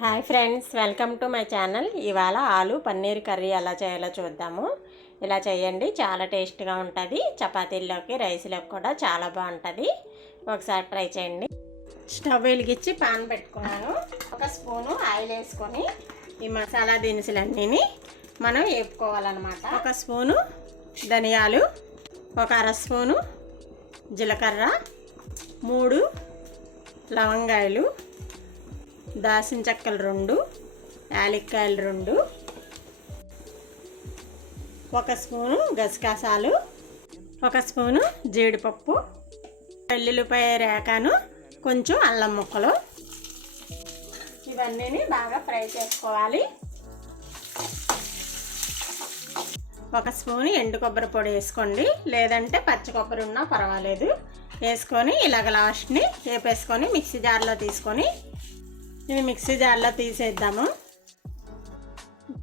Hi friends, welcome to my channel. ఇవాళ ఆలు paneer curry ఎలా చేయాలో చూద్దాము. ఇలా చేయండి, చాలా టేస్ట్గా ఉంటుంది. చపాతీల్లోకి రైస్లోకి కూడా చాలా బాగుంటుంది. ఒకసారి ట్రై చేయండి. స్టవ్ వెలిగించి పాన్ పెట్టుకున్నాను. ఒక స్పూను ఆయిల్ వేసుకొని ఈ మసాలా దినుసులన్నీ మనం వేపుకోవాలన్నమాట. ఒక స్పూను ధనియాలు, ఒక అర స్పూను జీలకర్ర, 3 లవంగాయలు, దాల్చిన చెక్కలు 2, యాలక్కాయలు 2, ఒక స్పూను గసగసాలు, ఒక స్పూను జీడిపప్పు, వెల్లుల్లిపాయ రేఖను, కొంచెం అల్లం ముక్కలు. ఇవన్నీ బాగా ఫ్రై చేసుకోవాలి. ఒక స్పూను ఎండు కొబ్బరి పొడి వేసుకోండి, లేదంటే పచ్చి కొబ్బరి ఉన్నా పర్వాలేదు. వేసుకొని ఇలాగ లాస్ట్ని వేపేసుకొని మిక్సీ జార్లో తీసుకొని ఇది మిక్సీ జార్లో తీసేద్దాము.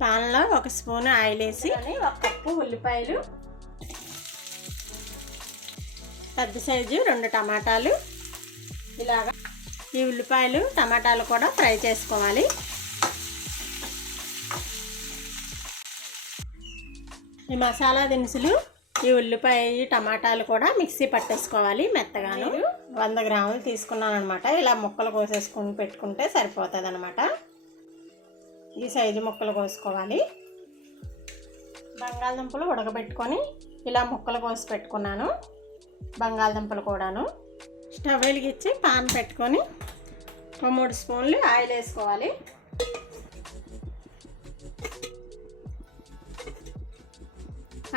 పాన్లో ఒక స్పూన్ ఆయిల్ వేసి 1 కప్పు ఉల్లిపాయలు, పెద్ద సైజు 2 టమాటాలు, ఇలాగా ఈ ఉల్లిపాయలు టమాటాలు కూడా ఫ్రై చేసుకోవాలి. ఈ మసాలా దినుసులు, ఈ ఉల్లిపాయ టమాటాలు కూడా మిక్సీ పట్టేసుకోవాలి మెత్తగాను. 100 గ్రాములు తీసుకున్నాను అనమాట. ఇలా ముక్కలు కోసేసుకుని పెట్టుకుంటే సరిపోతుంది అనమాట. ఈ సైజు ముక్కలు కోసుకోవాలి. బంగాళదుంపలు ఉడకబెట్టుకొని ఇలా ముక్కలు కోసి పెట్టుకున్నాను. బంగాళదుంపలు కూడాను. స్టవ్ వెలిగించి పాన్ పెట్టుకొని 3 స్పూన్లు ఆయిల్ వేసుకోవాలి.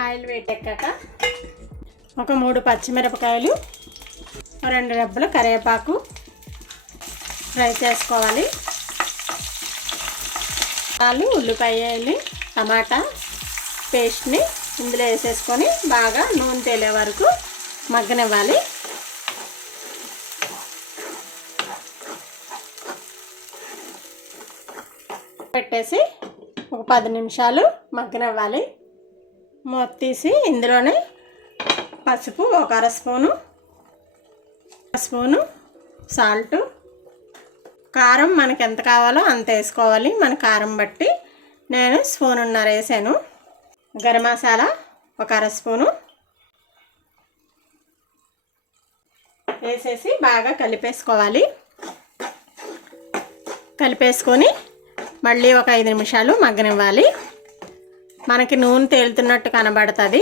ఆయిల్ వేడెక్కాక ఒక 3 పచ్చిమిరపకాయలు, 2 రెబ్బలు కరివేపాకు ఫ్రై చేసుకోవాలి. ఉల్లిపాయలు టమాటా పేస్ట్ని ఇందులో వేసేసుకొని బాగా నూనె తేలే వరకు మగ్గనివ్వాలి. పెట్టేసి ఒక 10 నిమిషాలు మగ్గనివ్వాలి. మూత తీసి ఇందులోనే పసుపు, ఒక అర స్పూను సాల్ట్, కారం మనకి ఎంత కావాలో అంత వేసుకోవాలి. మన కారం బట్టి నేను 1.5 స్పూన్ వేసాను. గరం మసాలా ఒక అర స్పూను వేసేసి బాగా కలిపేసుకోవాలి. కలిపేసుకొని మళ్ళీ ఒక 5 నిమిషాలు మగ్గనివ్వాలి. మనకి నూనె తేలుతున్నట్టు కనబడుతుంది,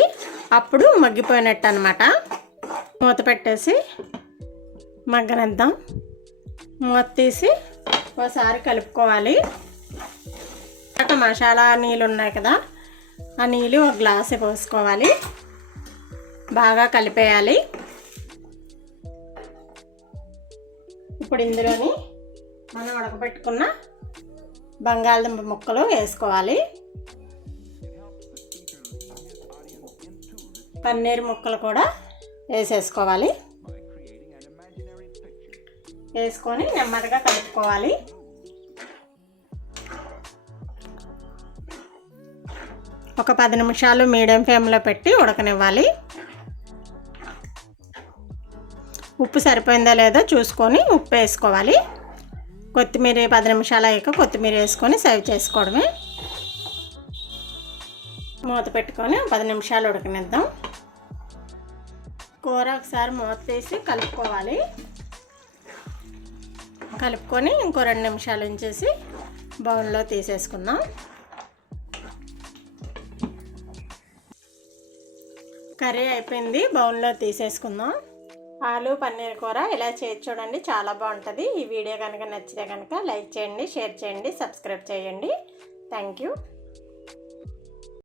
అప్పుడు మగ్గిపోయినట్టు అనమాట. మూత పెట్టేసి మగ్గనిద్దాం. మూత తీసి ఒకసారి కలుపుకోవాలి. మసాలా నీళ్ళు ఉన్నాయి కదా, ఆ నీళ్ళు 1 గ్లాసు పోసుకోవాలి. బాగా కలిపేయాలి. ఇప్పుడు ఇందులోని మనం ఉడకబెట్టుకున్న బంగాళదుంప ముక్కలు వేసుకోవాలి. పన్నీర్ ముక్కలు కూడా వేసేసుకోవాలి. వేసుకొని నెమ్మదిగా కలుపుకోవాలి. ఒక 10 నిమిషాలు మీడియం ఫ్లేమ్లో పెట్టి ఉడకనివ్వాలి. ఉప్పు సరిపోయిందా లేదో చూసుకొని ఉప్పు వేసుకోవాలి. కొత్తిమీర 10 నిమిషాలు అయ్యాక కొత్తిమీర వేసుకొని సర్వ్ చేసుకోవడమే. మూత పెట్టుకొని 10 నిమిషాలు ఉడకనిద్దాం. కూర ఒకసారి మూత తీసి కలుపుకోవాలి. కలుపుకొని ఇంకో 2 నిమిషాలు ఉంచేసి బౌల్లో తీసేసుకుందాం. కర్రీ అయిపోయింది, బౌల్లో తీసేసుకుందాం. ఆలు పన్నీర్ కూర ఇలా చేసి చూడండి, చాలా బాగుంటుంది. ఈ వీడియో కనుక నచ్చితే కనుక లైక్ చేయండి, షేర్ చేయండి, సబ్స్క్రైబ్ చేయండి. Thank you.